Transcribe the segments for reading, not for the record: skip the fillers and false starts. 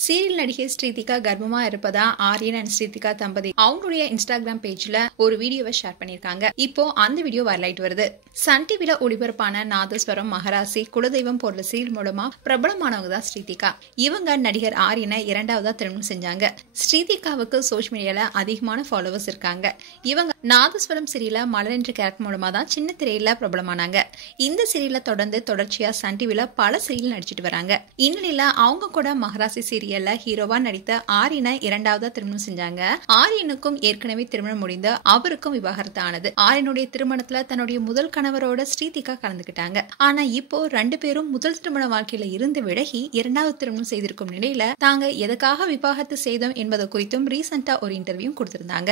Serial நடிகை ஸ்ரீதிகா கர்ப்பமா இருப்பதா ஆரியன் அண்ட் ஸ்ரீதிகா தம்பதி அவங்களுடைய இன்ஸ்டாகிராம் பேஜ்ல ஒரு வீடியோவை ஷேர் பண்ணிருக்காங்க. இப்போ அந்த வீடியோ வரலாயிட்டு வருது. சன் டிவில ஒளிபரப்பான நாதஸ்வரம், மகராசி, குலதெய்வம் போன்ற சீரியல் மூலமா பிரபலமானவங்க தான் ஸ்ரீதிகா. இவங்க நடிகர் ஆரியனை இரண்டாவதா திருமணம் செஞ்சாங்க. ஸ்ரீதிகாவுக்கு சோஷியல் மீடியால அதிகமான ஃபாலோவர்ஸ் இருக்காங்க. இவங்க நாதஸ்வரம் சீரியல மலர் என்ற கேரக்டர் மூலமா தான் சின்ன திரையில பிரபலமானாங்க. இந்த சீரியல தொடர்ச்சியா சன் டிவில பல சீரியல் நடிச்சிட்டு வராங்க. இந்நிலையில அவங்க கூட மகராசி சீரியல்ல ஹீரோவா நடித்த ஆரியனை இரண்டாவதா திருமணம் செஞ்சாங்க. ஆரியனுக்கும் ஏற்கனவே திருமணம் முடிந்து அவருக்கும் விவாகரத்து ஆனது. ஆரியனுடைய திருமணத்துல தன்னுடைய முதல் கணவரோட ஸ்ரீதிகா கலந்துகிட்டாங்க. ஆனா இப்போ ரெண்டு பேரும் முதல் திருமண வாழ்க்கையில இருந்து விலகி இரண்டாவது திருமணம் செய்திருக்கும் நிலையில தாங்க எதுக்காக விவாகரத்து செய்தோம் என்பது குறித்தும் ரீசெண்டா ஒரு இன்டர்வியூ கொடுத்திருந்தாங்க.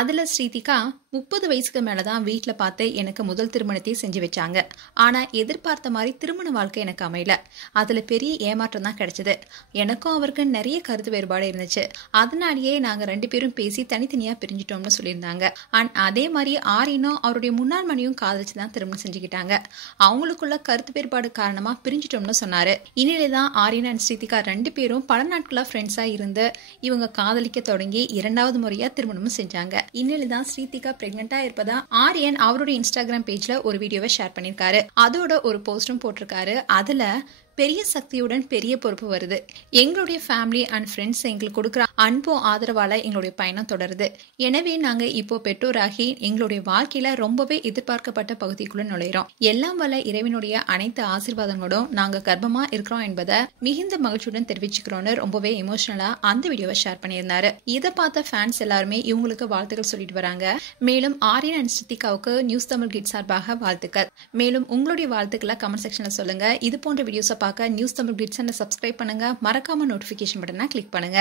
அதுல ஸ்ரீதிகா 30 வயசுக்கு மேலதான் வீட்டுல பார்த்து எனக்கு முதல் திருமணத்தை செஞ்சு வச்சாங்க. ஆனா எதிர்பார்த்த மாதிரி திருமண வாழ்க்கை எனக்கு அமையல. அதுல பெரிய ஏமாற்றம் தான் கிடைச்சது. எனக்கும் அவருக்கு நிறைய கருத்து வேறுபாடு இருந்துச்சு. அதனாலேயே நாங்க ரெண்டு பேரும் பேசி தனித்தனியா பிரிஞ்சிட்டோம்னு சொல்லியிருந்தாங்க. அண்ட் அதே மாதிரி ஆரியனும் அவருடைய முன்னாள் மனைவியும் காதலிச்சுதான் திருமணம் செஞ்சுக்கிட்டாங்க. அவங்களுக்குள்ள கருத்து வேறுபாடு காரணமா பிரிஞ்சிட்டோம்னு சொன்னாரு. இனிலேதான் ஆரியன் அண்ட் ஸ்ரீதிகா ரெண்டு பேரும் பல நாட்களா ஃப்ரெண்ட்ஸா இருந்து இவங்க காதலிக்க தொடங்கி இரண்டாவது முறையா திருமணமும் செஞ்சாங்க. இனிலேதான் ஸ்ரீதிகா பிரெக்னெண்டா இருப்பதா ஆரியன் அவருடைய இன்ஸ்டாகிராம் பேஜ்ல ஒரு வீடியோவை ஷேர் பண்ணிருக்காரு. அதோட ஒரு போஸ்டும் போட்டிருக்காரு. அதுல பெரிய சக்தியுடன் பெரிய பொறுப்பு வருது. எங்களுடைய ஃபேமிலி அண்ட் ஃப்ரெண்ட்ஸ் எங்களுக்கு கொடுக்குற அன்பும் ஆதரவால எங்களுடைய பயணம் தொடருது. எனவே நாங்க இப்போ பெற்றோராகி எங்களுடைய வாழ்க்கையில ரொம்பவே எதிர்பார்க்கப்பட்ட பகுதிக்குள்ள நுழையிறோம். எல்லாம் வல்ல இறைவனுடைய அனைத்து ஆசீர்வாதங்களோடும் நாங்க கர்ப்பமா இருக்கிறோம் என்பதை மிகுந்த மகிழ்ச்சியுடன் தெரிவிச்சுக்கிறோம்னு ரொம்பவே எமோஷனலா அந்த வீடியோவை ஷேர் பண்ணியிருந்தாரு. இதை பார்த்த ஃபேன்ஸ் எல்லாருமே இவங்களுக்கு வாழ்த்துக்கள் சொல்லிட்டு வராங்க. மேலும் ஆரியன் அண்ட் ஸ்ரீதிகாவுக்கு நியூஸ் தமிழ் கிட் சார்பாக வாழ்த்துக்கள். மேலும் உங்களுடைய வாழ்த்துக்களை கமெண்ட் செக்ஷன்ல சொல்லுங்க. இது போன்ற வீடியோஸை பார்க்க நியூஸ் தமிழ் கிட்ஸ் சப்ஸ்கிரைப் பண்ணுங்க. மறக்காம நோட்டிபிகேஷன் பட்டனை கிளிக் பண்ணுங்க.